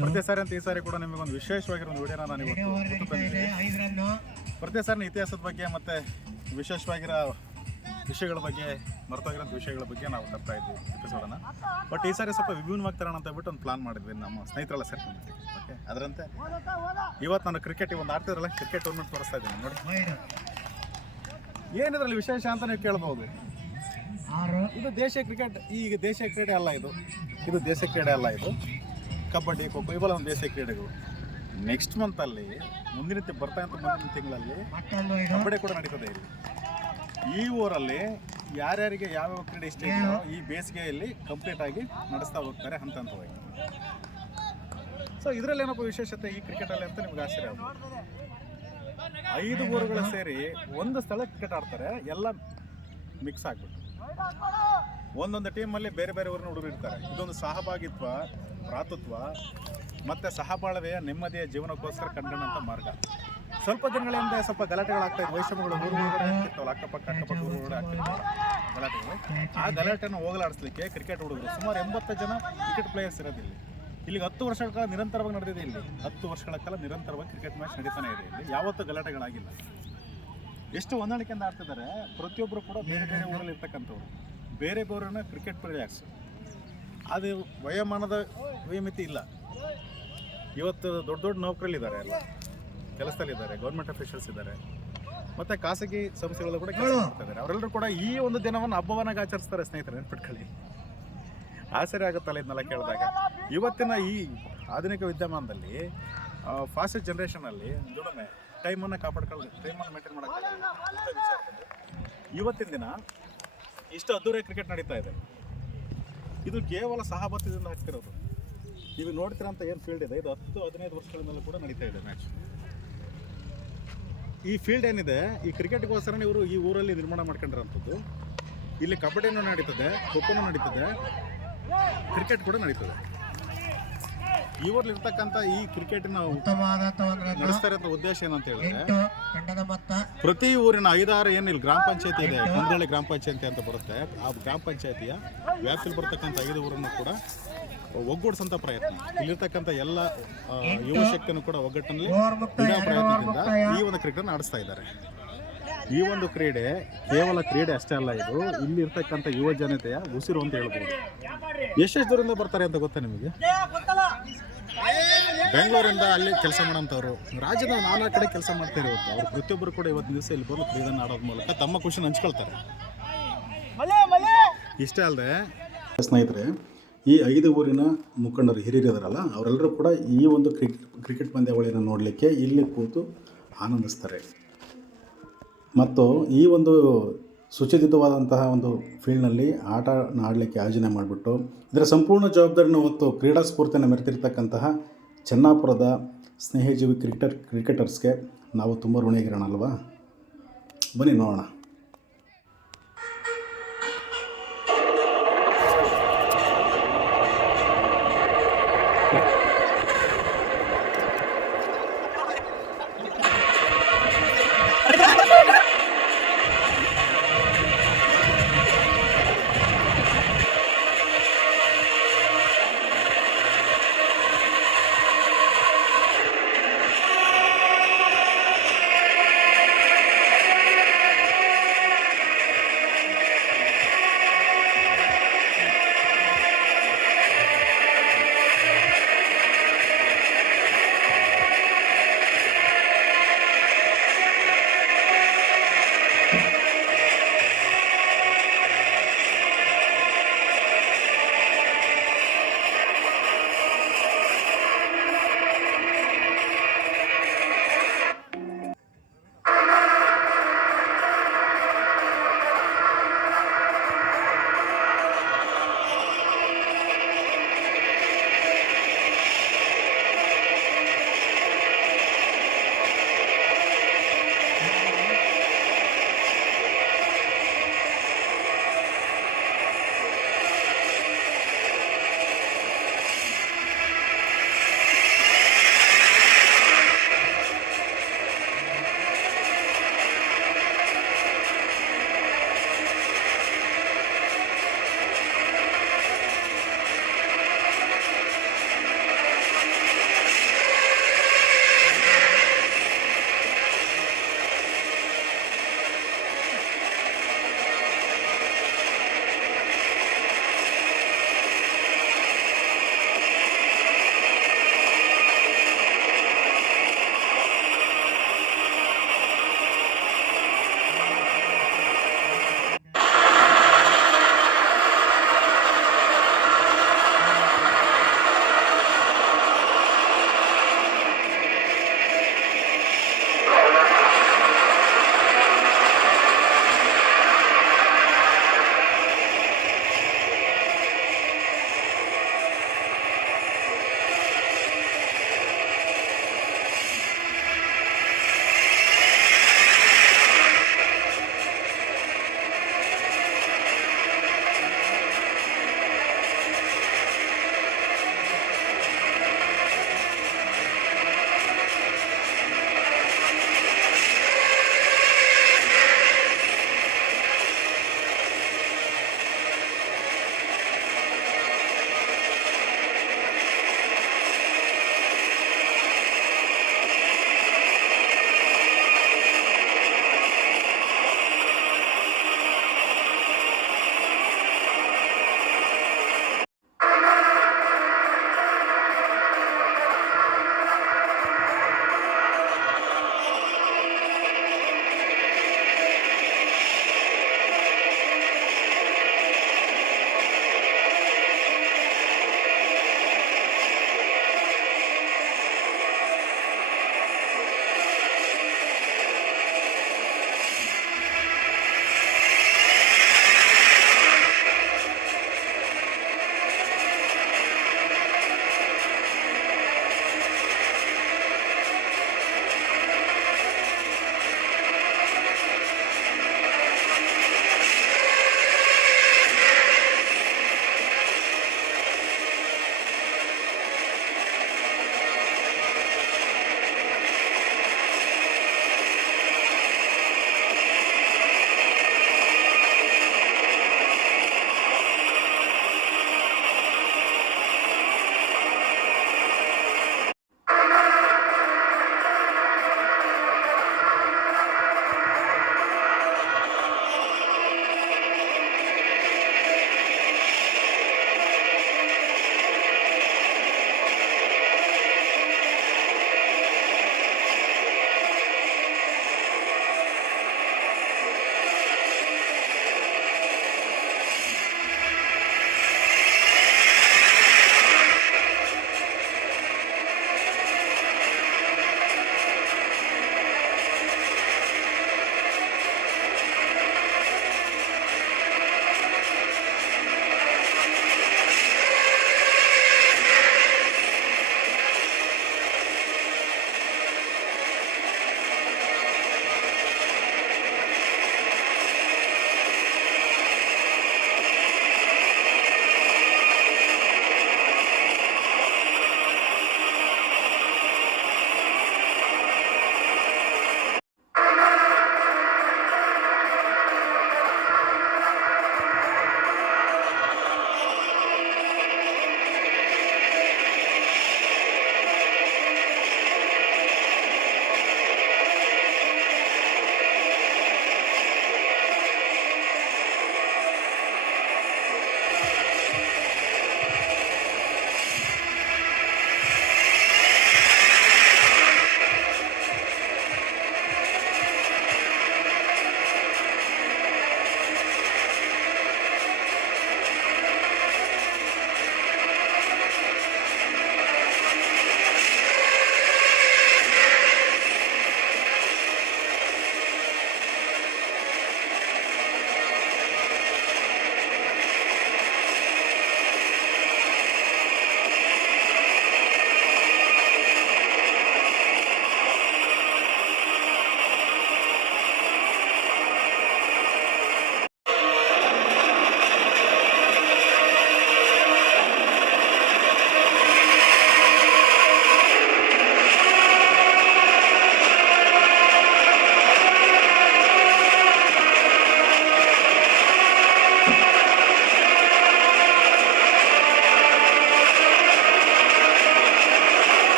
ಪ್ರತಿ ಸಾರಿ ಅಂತ ಈ ಸಾರಿ ಕೂಡ ನಿಮಗೆ ಒಂದು ವಿಶೇಷವಾಗಿರೋ ಒಂದು ವಿಡಿಯೋನ ನಾನು ಇವತ್ತು ಪ್ರತಿ ಸಾರಿನ ಇತಿಹಾಸದ ಬಗ್ಗೆ ಮತ್ತೆ ವಿಶೇಷವಾಗಿರೋ ವಿಷಯಗಳ ಬಗ್ಗೆ ಮರ್ತೋಗಿರೋ ವಿಷಯಗಳ ಬಗ್ಗೆ ನಾವು ತರ್ತಾ ಇದ್ವಿ ಎಪಿಸೋಡನ್ನು ಬಟ್ ಈ ಸಾರಿ ಸ್ವಲ್ಪ ವಿಭಿನ್ನವಾಗಿ ತರೋಣ ಅಂತ ಬಿಟ್ಟು ಒಂದು ಪ್ಲಾನ್ ಮಾಡಿದ್ವಿ ನಮ್ಮ ಸ್ನೇಹಿತರೆಲ್ಲ ಸೇರ್ಕೊಂಡು ಓಕೆ ಅದರಂತೆ ಇವತ್ತು ನಾನು ಕ್ರಿಕೆಟ್ ಒಂದು ಆಡ್ತಿದ್ರಲ್ಲ ಕ್ರಿಕೆಟ್ ಟೂರ್ನಮೆಂಟ್ ತೋರಿಸ್ತಾ ಇದ್ದೀನಿ ನೋಡಿ. ಏನಿದ್ರಲ್ಲಿ ವಿಶೇಷ ಅಂತ ನೀವು ಕೇಳ್ಬೋದು? ಇದು ದೇಶೀಯ ಕ್ರಿಕೆಟ್ ಈಗ ದೇಶೀಯ ಕ್ರೀಡೆ ಅಲ್ಲ ಇದು. ಇದು ದೇಶ ಕ್ರೀಡೆ ಅಲ್ಲ ಇದು. ಕಬಡ್ಡಿ, ಖೋ ಖೋ, ಇವೆಲ್ಲ ಒಂದು ದೇಶೀಯ ಕ್ರೀಡೆಗಳು. ನೆಕ್ಸ್ಟ್ ಮಂತಲ್ಲಿ ಮುಂದಿನ ಬರ್ತಾ ಇರೋ ಮುಂದಿನ ತಿಂಗಳಲ್ಲಿ ಕಬಡ್ಡಿ ಕೂಡ ನಡೀತದೆ ಇಲ್ಲಿ. ಈ ಊರಲ್ಲಿ ಯಾರ್ಯಾರಿಗೆ ಯಾವ್ಯಾವ ಕ್ರೀಡೆ ಇಷ್ಟ ಇದೆಯೋ ಈ ಬೇಸಿಗೆಯಲ್ಲಿ ಕಂಪ್ಲೀಟ್ ಆಗಿ ನಡೆಸ್ತಾ ಹೋಗ್ತಾರೆ ಹಂತ ಹಂತವಾಗಿ ಸೊ ಇದರಲ್ಲಿ ಏನಪ್ಪ ವಿಶೇಷತೆ ಈ ಕ್ರಿಕೆಟ್ ಅಲ್ಲಿ ಅಂತ ನಿಮ್ಗೆ ಆಶ್ಚರ್ಯ ಐದು ಊರುಗಳು ಸೇರಿ ಒಂದು ಸ್ಥಳ ಕ್ರಿಕೆಟ್ ಆಡ್ತಾರೆ, ಎಲ್ಲ ಮಿಕ್ಸ್ ಆಗ್ಬಿಟ್ಟು. ಒಂದೊಂದು ಟೀಮಲ್ಲಿ ಬೇರೆ ಬೇರೆ ಊರಿನ ಹುಡುಗರು ಇರ್ತಾರೆ. ಇದೊಂದು ಸಹಭಾಗಿತ್ವ, ಭ್ರಾತೃತ್ವ, ಮತ್ತೆ ಸಹಬಾಳ್ವೆಯ ನೆಮ್ಮದಿಯ ಜೀವನಕ್ಕೋಸ್ಕರ ಕಂಡಂತ ಮಾರ್ಗ. ಸ್ವಲ್ಪ ದಿನಗಳ ಹಿಂದೆ ಸ್ವಲ್ಪ ಗಲಾಟೆಗಳಾಗ್ತಾ ಇದ್ವು. ವೈಷಮಗಳು ಊರು ಒಳಗಡೆ ಆಗ್ತಿರ್ತವಲ್ಲ ಅಕ್ಕಪಕ್ಕ ಅಕ್ಕಪಕ್ಕ ಊರು ಒಳಗಡೆ ಆಗ್ತಿರ್ತವಲ್ಲ ಗಲಾಟೆಗಳು. ಆ ಗಲಾಟೆಯನ್ನು ಹೋಗಲಾಡಿಸ್ಲಿಕ್ಕೆ ಕ್ರಿಕೆಟ್ ಹುಡುಗರು ಸುಮಾರು ಎಂಬತ್ತು ಜನ ಕ್ರಿಕೆಟ್ ಪ್ಲೇಯರ್ಸ್ ಇರೋದಿಲ್ಲ ಇಲ್ಲಿಗೆ ಹತ್ತು ವರ್ಷಗಳ ಕಾಲ ನಿರಂತರವಾಗಿ ನಡೆದಿದೆ ಇಲ್ಲಿ. ಹತ್ತು ವರ್ಷಗಳ ಕಾಲ ನಿರಂತರವಾಗಿ ಕ್ರಿಕೆಟ್ ಮ್ಯಾಚ್ ನಡೀತಾನೆ ಇದೆ ಇಲ್ಲಿ. ಯಾವತ್ತೂ ಗಲಾಟೆಗಳಾಗಿಲ್ಲ. ಎಷ್ಟು ಹೊಂದಾಣಿಕೆಯಿಂದ ಆಡ್ತಿದ್ದಾರೆ ಪ್ರತಿಯೊಬ್ಬರು ಕೂಡ ಬೇರೆ ಬೇರೆ ಊರಲ್ಲಿ ಇರ್ತಕ್ಕಂಥವ್ರು. ಬೇರೆ ಬೇರೆನ ಕ್ರಿಕೆಟ್ ಪ್ಲೇಯರ್ಸ್ ಅದು ವಯೋಮಾನದ ವಿಮಿತಿ ಇಲ್ಲ. ಇವತ್ತು ದೊಡ್ಡ ದೊಡ್ಡ ನೌಕರಲ್ಲಿದ್ದಾರೆ ಎಲ್ಲ ಕೆಲಸದಲ್ಲಿದ್ದಾರೆ ಗೌರ್ಮೆಂಟ್ ಅಫಿಷಿಯಲ್ಸ್ ಇದ್ದಾರೆ. ಮತ್ತು ಖಾಸಗಿ ಸಂಸ್ಥೆಗಳಲ್ಲೂ ಕೂಡ ಕೆಲಸ ಮಾಡ್ತಿದ್ದಾರೆ ಅವರೆಲ್ಲರೂ ಕೂಡ ಈ ಒಂದು ದಿನವನ್ನು ಹಬ್ಬವನ್ನಾಗಿ ಆಚರಿಸ್ತಾರೆ ಸ್ನೇಹಿತರೆ ನೆನ್ಪಿಟ್ಕೊಳ್ಳಿ. ಆಶ್ಚರ್ಯ ಆಗುತ್ತಲ್ಲ ಇದನ್ನೆಲ್ಲ ಕೇಳಿದಾಗ. ಇವತ್ತಿನ ಈ ಆಧುನಿಕ ವಿದ್ಯಮಾನದಲ್ಲಿ ಫಾಸ್ಟ್ ಜನ್ರೇಷನಲ್ಲಿ ದುಡಿಮೆ ಟೈಮನ್ನು ಕಾಪಾಡ್ಕೊಳ್ಳಿ ಟೈಮನ್ನು ಮೇಂಟೈನ್ ಮಾಡೋಕ್ಕಾಗಲ್ಲ ಇವತ್ತಿನ ದಿನ ಇಷ್ಟು ಅದ್ದೂರಿಯ ಕ್ರಿಕೆಟ್ ನಡೀತಾ ಇದೆ. ಇದು ಕೇವಲ ಸಹಬತ್ತದಿಂದ ಆಗ್ತಿರೋದು. ನೀವು ನೋಡ್ತೀರಂತ ಏನು ಫೀಲ್ಡ್ ಇದೆ? ಇದು ಹತ್ತು, ಹದಿನೈದು ವರ್ಷಗಳಿಂದಲೂ ಕೂಡ ನಡೀತಾ ಇದೆ ಮ್ಯಾಚ್ ಈ ಫೀಲ್ಡ್ ಏನಿದೆ? ಈ ಕ್ರಿಕೆಟ್ಗೋಸ್ಕರನೇ ಇವರು ಈ ಊರಲ್ಲಿ ನಿರ್ಮಾಣ ಮಾಡ್ಕೊಂಡಿರೋಂಥದ್ದು. ಇಲ್ಲಿ ಕಬಡ್ಡಿನೂ ನಡೀತದೆ, ಖೋಖೋನೂ ನಡೀತದೆ ಕ್ರಿಕೆಟ್ ಕೂಡ ನಡೀತದೆ. ಇರ್ತಕ್ಕಂಥ ಈ ಕ್ರಿಕೆಟಿನ ನಡೆಸ್ತಾರಂತ ಉದ್ದೇಶ ಏನಂತ ಹೇಳಿದ್ರೆ ಪ್ರತಿ ಊರಿನ ಐದಾರು ಏನು ಇಲ್ಲಿ ಗ್ರಾಮ ಪಂಚಾಯತಿ ಇದೆ ಕುಂದಳ್ಳಿ ಗ್ರಾಮ ಪಂಚಾಯತಿ ಅಂತ ಬರುತ್ತೆ ಆ ಗ್ರಾಮ ಪಂಚಾಯತಿಯ ವ್ಯಾಪ್ತಿಯಲ್ಲಿ ಬರ್ತಕ್ಕಂಥ ಐದು ಊರನ್ನು ಕೂಡ ಒಗ್ಗೂಡಿಸಂತ ಪ್ರಯತ್ನ. ಇಲ್ಲಿರ್ತಕ್ಕಂಥ ಎಲ್ಲ ಯುವಶಕ್ತಿಯನ್ನು ಯುವ ಶಕ್ತಿಯನ್ನು ಕೂಡ ಒಗ್ಗಟ್ಟಿನಲ್ಲಿ ಪ್ರಯತ್ನದಿಂದ ಈ ಒಂದು ಕ್ರಿಕೆಟ್ ಆಡಿಸ್ತಾ ಇದ್ದಾರೆ. ಈ ಒಂದು ಕ್ರೀಡೆ ಕೇವಲ ಕ್ರೀಡೆ ಅಷ್ಟೇ ಅಲ್ಲ ಇದು ಇಲ್ಲಿ ಇರ್ತಕ್ಕಂಥ ಯುವ ಜನತೆಯ ಉಸಿರು ಅಂತ ಹೇಳ್ಬೋದು. ಎಷ್ಟೆಷ್ಟು ದೂರದಿಂದ ಬರ್ತಾರೆ ಅಂತ ಗೊತ್ತಾ ನಿಮಗೆ? ಬೆಂಗಳೂರಿಂದ ಅಲ್ಲಿ ಕೆಲಸ ಮಾಡೋಂಥವ್ರು ರಾಜ್ಯದ ನಾನಾ ಕಡೆ ಕೆಲಸ ಮಾಡ್ತಾರೆ ಇವತ್ತು ಅವ್ರು ಪ್ರತಿಯೊಬ್ಬರು ಕೂಡ ಇವತ್ತಿನ ದಿವಸ ಇಲ್ಲಿ ಬಂದು ಕ್ರೀಡೆನ ಆಡೋದ್ರ ಮೂಲಕ ತಮ್ಮ ಖುಷಿ ಹಂಚ್ಕೊಳ್ತಾರೆ. ಇಷ್ಟೇ ಅಲ್ಲದೆ ಸ್ನೇಹಿತರೆ ಈ ಐದು ಊರಿನ ಮುಖಂಡರು ಹಿರಿಯರಿದಾರಲ್ಲ ಅವರೆಲ್ಲರೂ ಕೂಡ ಈ ಒಂದು ಕ್ರಿಕೆಟ್ ಕ್ರಿಕೆಟ್ ಪಂದ್ಯಾವಳಿಯನ್ನು ನೋಡಲಿಕ್ಕೆ ಇಲ್ಲಿ ಕೂತು ಆನಂದಿಸ್ತಾರೆ. ಮತ್ತು ಈ ಒಂದು ಸುಚಿತವಾದಂತಹ ಒಂದು ಫೀಲ್ಡ್ನಲ್ಲಿ ಆಟ ಆಡಲಿಕ್ಕೆ ಆಯೋಜನೆ ಮಾಡಿಬಿಟ್ಟು ಇದರ ಸಂಪೂರ್ಣ ಜವಾಬ್ದಾರಿನ ಹೊತ್ತು ಕ್ರೀಡಾ ಸ್ಫೂರ್ತಿಯನ್ನು ಮೆರೆತಿರ್ತಕ್ಕಂತಹ ಚೆನ್ನಾಪುರದ ಸ್ನೇಹಜೀವಿ ಕ್ರಿಕೆಟರ್ ಕ್ರಿಕೆಟರ್ಸ್ಗೆ ನಾವು ತುಂಬ ಋಣಿಯಾಗಿರೋಣ ಅಲ್ವಾ ಬನ್ನಿ ನೋಡೋಣ.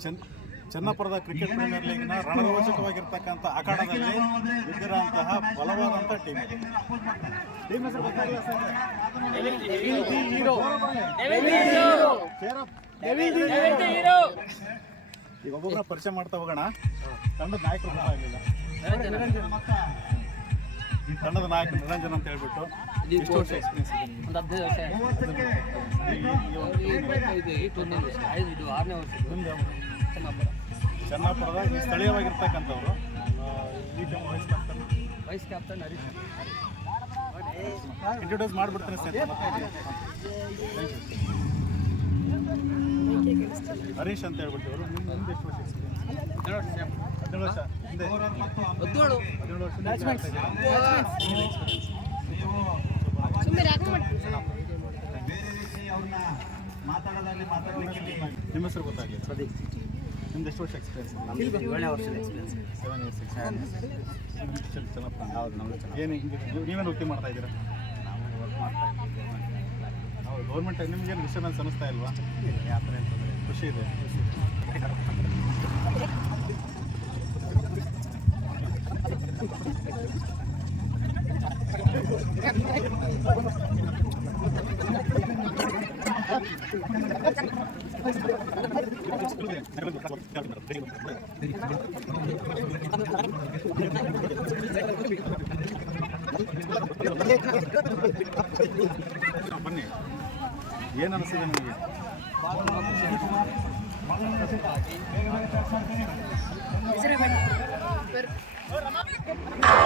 ಚೆನ್ ಚನ್ನಪುರದ ಕ್ರಿಕೆಟ್ ಪ್ರೀಮಿಯರ್ ಲೀಗ್ನ ರಣರೋಚಕವಾಗಿರ್ತಕ್ಕಂಥ ಅಖಾಡದಲ್ಲಿ ಇದ್ದಿರೋಂತಹ ಬಲವಾದಂಥ ಟೀಮ್ ಟೀಮ್ ಹೆಸರು ಗೊತ್ತಾಗಿಲ್ಲ ಸರ್ ಈಗ ಒಬ್ಬೊಬ್ಬರ ಪರಿಚಯ ಮಾಡ್ತಾ ಹೋಗೋಣ. ತಂಡದ ನಾಯಕರು ಗೊತ್ತಾಗಲಿಲ್ಲ. ತಂಡದ ನಾಯಕ ನಿರಂಜನ್ ಅಂತ ಹೇಳ್ಬಿಟ್ಟು ಎಷ್ಟು ವರ್ಷ ಎಕ್ಸ್ಪೀರಿಯನ್ಸ್? ಒಂದು ಹದಿನೈದು ವರ್ಷ. ಈ- ಈ ಈ ಇದು ಈ ಟೂರ್ನಿಂಗ್ ಐದು ಇದು ಆರನೇ ವರ್ಷ. ನಿಮ್ದು? ಚೆನ್ನಾಪುರ ಚನ್ನಪುರದ ಈ ಸ್ಥಳೀಯವಾಗಿರ್ತಕ್ಕಂಥವ್ರು. ಈ time vice captain vice captain Harish introduce ಮಾಡಿಬಿಡ್ತೀನಿ ಸರ್ ಹರೀಶ್ ಅಂತ ಹೇಳ್ಬಿಟ್ಟು ಅವರು ನಿಮ್ಮ ಮುಂದೆ ಎಷ್ಟು ವರ್ಷ ಎಕ್ಸ್ಪೀರಿಯನ್ಸ್ ನಿಮ್ಮ ಹೆಸರು ಗೊತ್ತಾಗಿದೆ ಪ್ರದೀಪ್. ನಿಮ್ದು ಎಷ್ಟು ವರ್ಷ ಎಕ್ಸ್ಪೀರಿಯನ್ಸ್ ಏಳನೇ ವರ್ಷದ ಎಕ್ಸ್ಪೀರಿಯನ್ಸ್ ಸೆವೆನ್ ಇಯರ್ಸ್ ಎಕ್ಸ್ಪೀರಿಯನ್ಸ್ ಚೆನ್ನಾಗಿ ಹೌದು ನಮ್ದು ಏನು ನೀವೇನು ವೃತ್ತಿ ಮಾಡ್ತಾ ಇದ್ದೀರಾ? ನಾವು ವರ್ಕ್ ಮಾಡ್ತಾ ಇದ್ದೀವಿ ಹೌದು ಗೌರ್ಮೆಂಟ್ ನಿಮ್ಗೇನು ಡಿಸ್ಟರ್ಬೆನ್ಸ್ ಅನಿಸ್ತಾ ಇಲ್ವಾ? ಯಾವ ಥರ ಅಂತಂದರೆ ಖುಷಿ ಇದೆ. ಬನ್ನಿ ಏನು ಅನಿಸಿದೆ ನಿಮಗೆ ತುಂಬ